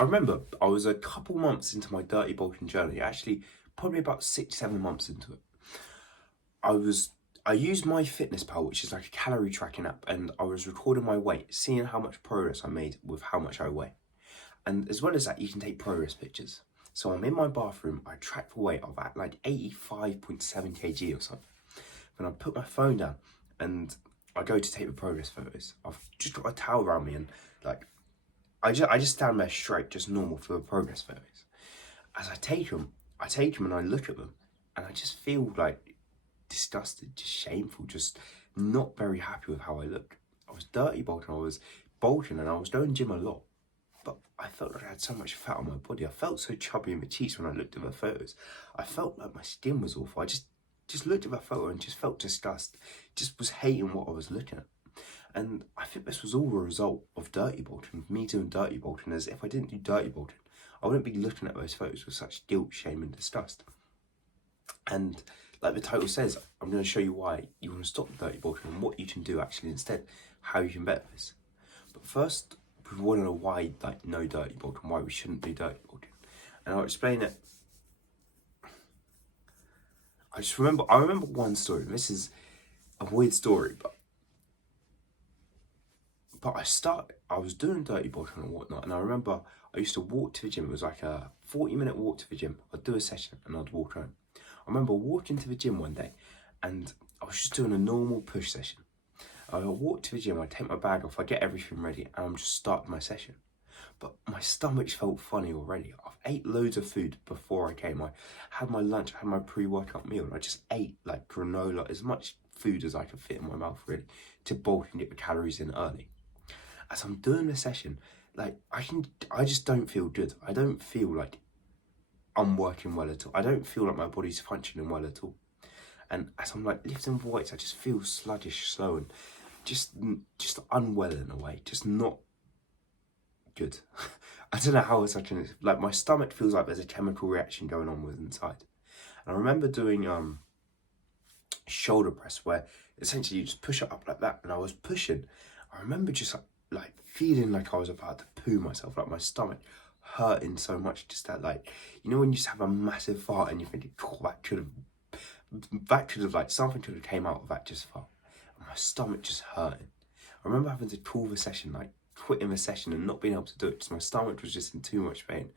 I remember I was a couple months into my dirty bolting journey, actually probably about 6, 7 months into it. I was I used my Fitness Pal, which is like a calorie tracking app, and I was recording my weight, seeing how much progress I made with how much I weigh. And as well as that, you can take progress pictures. So I'm in my bathroom, I track the weight of at like 85.7 kg or something. Then I put my phone down and I go to take the progress photos. I've just got a towel around me and like I just stand there straight, just normal for the progress photos. As I take them and I look at them and I just feel like disgusted, just shameful, just not very happy with how I look. I was dirty bolting, I was bolting and I was doing gym a lot. But I felt like I had so much fat on my body. I felt so chubby in the cheeks when I looked at the photos. I felt like my skin was awful. I just looked at that photo and just felt disgust. Just was hating what I was looking at. And I think this was all a result of dirty bolting, me doing dirty bolting, as if I didn't do dirty bolting, I wouldn't be looking at those photos with such guilt, shame and disgust. And like the title says, I'm going to show you why you want to stop dirty bolting and what you can do actually instead, how you can better this. But first, we want to know why like no dirty bolting, why we shouldn't do dirty bolting. And I'll explain it. I remember one story. This is a weird story, but I was doing dirty bolting and whatnot, and I remember I used to walk to the gym. It was like a 40-minute walk to the gym. I'd do a session and I'd walk home. I remember walking to the gym one day and I was just doing a normal push session. I walk to the gym, I take my bag off, I get everything ready, and I'm just starting my session. But my stomach felt funny already. I've ate loads of food before I came. I had my lunch, I had my pre-workout meal, and I just ate like granola, as much food as I could fit in my mouth really, to bulk and get the calories in early. As I'm doing the session, like I just don't feel good. I don't feel like I'm working well at all. I don't feel like my body's functioning well at all. And as I'm like lifting the weights, I just feel sluggish, slow, and just unwell in a way. Just not good. I don't know how it's such an like my stomach feels like there's a chemical reaction going on with inside. And I remember doing shoulder press where essentially you just push it up like that, and I was pushing. I remember just like feeling like I was about to poo myself, like my stomach hurting so much, just that like, you know when you just have a massive fart and you think, oh, that could have like something could have came out of that just fart. And my stomach just hurting. I remember having to call the session, like quitting the session and not being able to do it because my stomach was just in too much pain.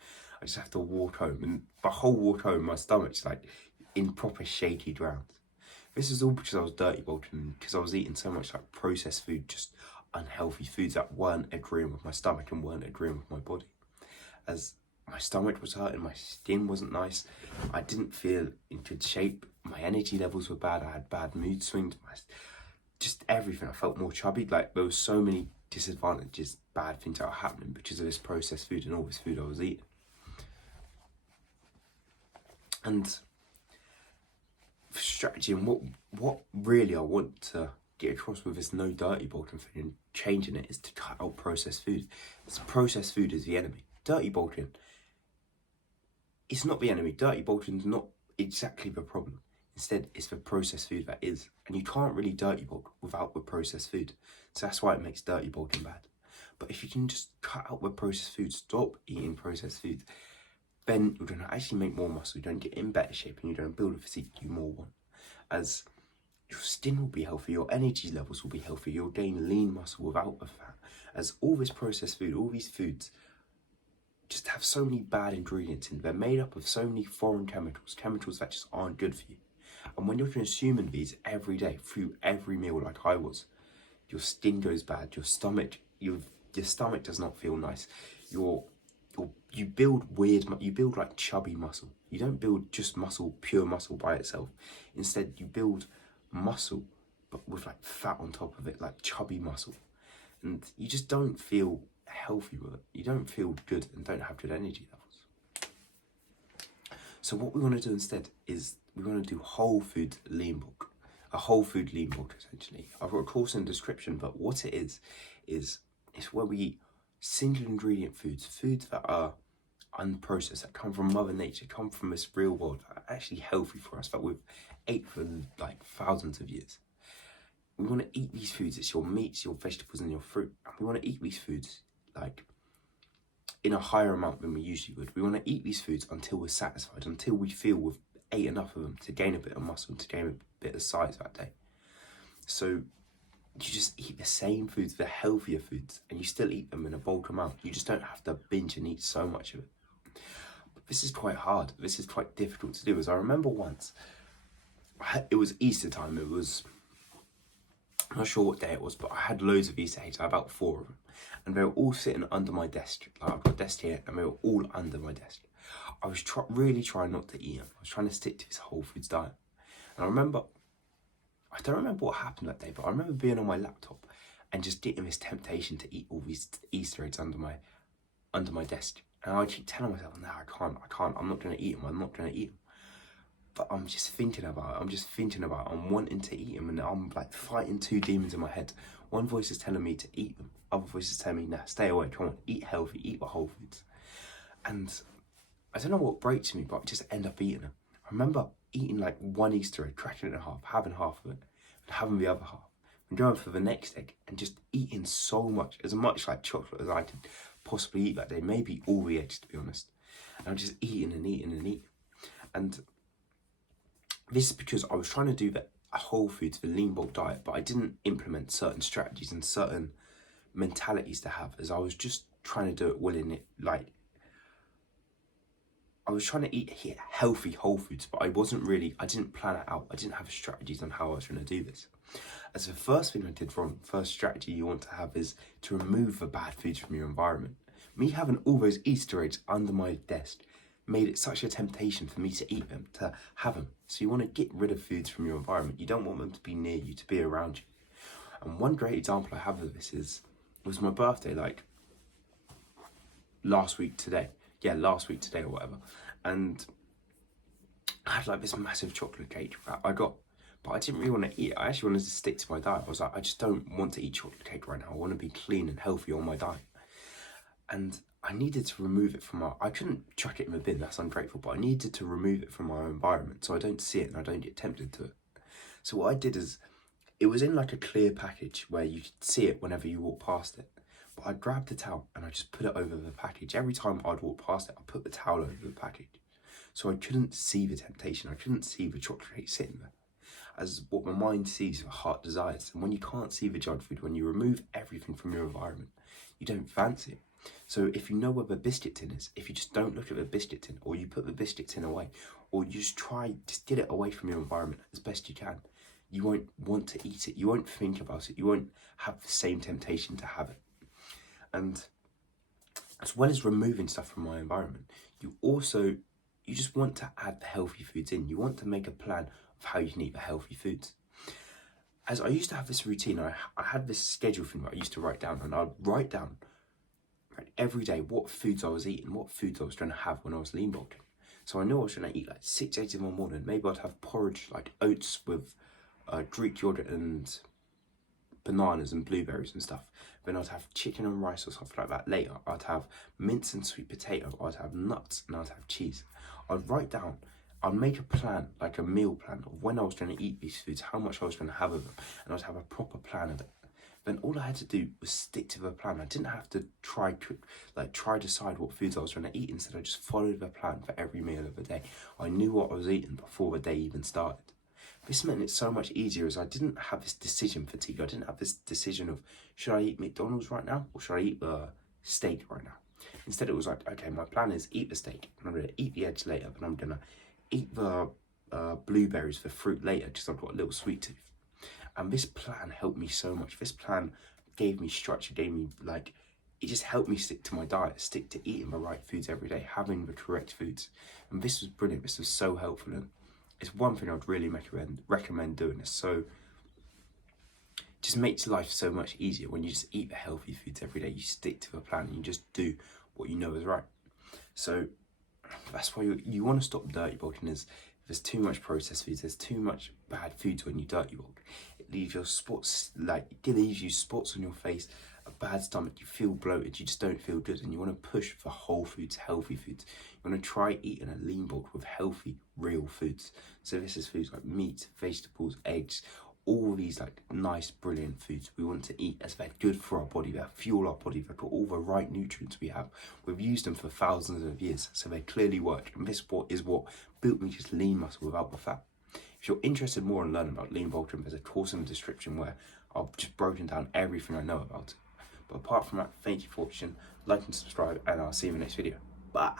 I just have to walk home, and the whole walk home my stomach's like in proper shaky ground. This is all because I was dirty bolting, because I was eating so much like processed food, just unhealthy foods that weren't agreeing with my stomach and weren't agreeing with my body. As my stomach was hurting, my skin wasn't nice, I didn't feel in good shape, my energy levels were bad, I had bad mood swings, just everything. I felt more chubby, like there was so many disadvantages, bad things that were happening because of this processed food and all this food I was eating. And strategy and what really I want to get across with this no dirty bolting thing and changing it is to cut out processed food. This processed food is the enemy. Dirty bolting, it's not the enemy. Dirty bolting is not exactly the problem. Instead, it's the processed food that is. And you can't really dirty bulk without the processed food. So that's why it makes dirty bulking bad. But if you can just cut out the processed food, stop eating processed food, then you're going to actually make more muscle. You're going to get in better shape and you're going to build a physique you more want. As your skin will be healthy, your energy levels will be healthy, you'll gain lean muscle without the fat. As all this processed food, all these foods just have so many bad ingredients in them. They're made up of so many foreign chemicals that just aren't good for you. And when you're consuming these every day through every meal like I was, your skin goes bad, your stomach does not feel nice. You build like chubby muscle. You don't build just muscle, pure muscle by itself. Instead, you build muscle, but with like fat on top of it, like chubby muscle. And you just don't feel healthy with it. You don't feel good and don't have good energy levels. So what we want to do instead is we want to do whole food lean bulk. A whole food lean bulk, essentially. I've got a course in the description, but what it is it's where we eat single ingredient foods that are unprocessed, that come from Mother Nature, come from this real world, that are actually healthy for us, that we've ate for like thousands of years. We want to eat these foods. It's your meats, your vegetables, and your fruit. And we want to eat these foods like in a higher amount than we usually would. We want to eat these foods until we're satisfied, until we feel we've ate enough of them to gain a bit of muscle, to gain a bit of size that day. So you just eat the same foods, the healthier foods, and you still eat them in a bulk amount. You just don't have to binge and eat so much of it. But this is quite hard. This is quite difficult to do. As I remember once, it was Easter time. It was, I'm not sure what day it was, but I had loads of Easter eggs. I had about 4 of them. And they were all sitting under my desk. Like, I've got a desk here, and they were all under my desk. I was really trying not to eat them. I was trying to stick to this whole foods diet. And I don't remember what happened that day, but I remember being on my laptop and just getting this temptation to eat all these Easter eggs under my desk. And I keep telling myself, no, I can't, I'm not going to eat them, I'm not going to eat them. But I'm just thinking about it, I'm wanting to eat them, and I'm like fighting 2 demons in my head. One voice is telling me to eat them, other voice is telling me, nah, stay away, come on, eat healthy, eat the whole foods. And I don't know what breaks me, but I just end up eating them. I remember eating like 1 Easter egg, cracking it in half, having half of it, and having the other half, and going for the next egg, and just eating so much, as much like chocolate as I could possibly eat that day, maybe all the eggs, to be honest. And I'm just eating and eating and eating. And this is because I was trying to do the whole foods, the lean bulk diet, but I didn't implement certain strategies and certain mentalities to have, as I was just trying to do it willingly. Like, I was trying to eat healthy whole foods, but I didn't plan it out. I didn't have strategies on how I was going to do this. As the first thing I did wrong, first strategy you want to have is to remove the bad foods from your environment. Me having all those Easter eggs under my desk made it such a temptation for me to eat them, to have them. So you want to get rid of foods from your environment. You don't want them to be near you, to be around you. And one great example I have of this was my birthday, like last week today or whatever. And I had like this massive chocolate cake that I got, but I didn't really want to eat it. I actually wanted to stick to my diet. I was like, I just don't want to eat chocolate cake right now. I want to be clean and healthy on my diet. And I needed to remove it from I couldn't chuck it in the bin, that's ungrateful, but I needed to remove it from my environment so I don't see it and I don't get tempted to it. So what I did is, it was in like a clear package where you could see it whenever you walk past it. But I grabbed the towel and I just put it over the package. Every time I'd walk past it, I put the towel over the package. So I couldn't see the temptation. I couldn't see the chocolate cake sitting there. As what my mind sees, the heart desires. And when you can't see the junk food, when you remove everything from your environment, you don't fancy it. So if you know where the biscuit tin is, if you just don't look at the biscuit tin, or you put the biscuit tin away, or you just get it away from your environment as best you can, you won't want to eat it. You won't think about it. You won't have the same temptation to have it. And as well as removing stuff from my environment, you just want to add the healthy foods in. You want to make a plan of how you can eat the healthy foods. As I used to have this routine, I had this schedule thing that I used to write down, and I'd write down every day what foods I was eating, what foods I was trying to have when I was lean bulking. So I knew I was trying to eat like 6 eggs in the morning. Maybe I'd have porridge, like oats with Greek yogurt and bananas and blueberries and stuff. Then I'd have chicken and rice or something like that later. I'd have mince and sweet potato. I'd have nuts and I'd have cheese. I'd make a plan, like a meal plan of when I was going to eat these foods, how much I was going to have of them, and I'd have a proper plan of it. Then all I had to do was stick to the plan. I didn't have to try decide what foods I was going to eat. Instead, I just followed the plan for every meal of the day. I knew what I was eating before the day even started. This meant it so much easier, as I didn't have this decision fatigue. I didn't have this decision of, should I eat McDonald's right now or should I eat the steak right now? Instead, it was like, okay, my plan is eat the steak, and I'm going to eat the eggs later, but I'm going to eat the blueberries, the fruit later, because I've got a little sweet tooth. And this plan helped me so much. This plan gave me structure, it just helped me stick to my diet, stick to eating the right foods every day, having the correct foods. And this was brilliant. This was so helpful. And it's one thing I'd really recommend doing. This. So just makes life so much easier when you just eat the healthy foods every day. You stick to the plan and you just do what you know is right. So that's why you want to stop dirty bulking. Is there's too much processed foods, there's too much bad foods when you dirty bulk. It leaves you spots on your face, a bad stomach, you feel bloated, you just don't feel good, and you want to push for whole foods, healthy foods. You want to try eating a lean bulk with healthy, real foods. So this is foods like meat, vegetables, eggs, all these like nice, brilliant foods we want to eat as they're good for our body, they fuel our body, they've got all the right nutrients we have. We've used them for thousands of years, so they clearly work. And this is what built me just lean muscle without the fat. If you're interested more in learning about lean Bolton, there's a course in the description where I've just broken down everything I know about it. But apart from that, thank you for watching, like and subscribe, and I'll see you in the next video. Bye.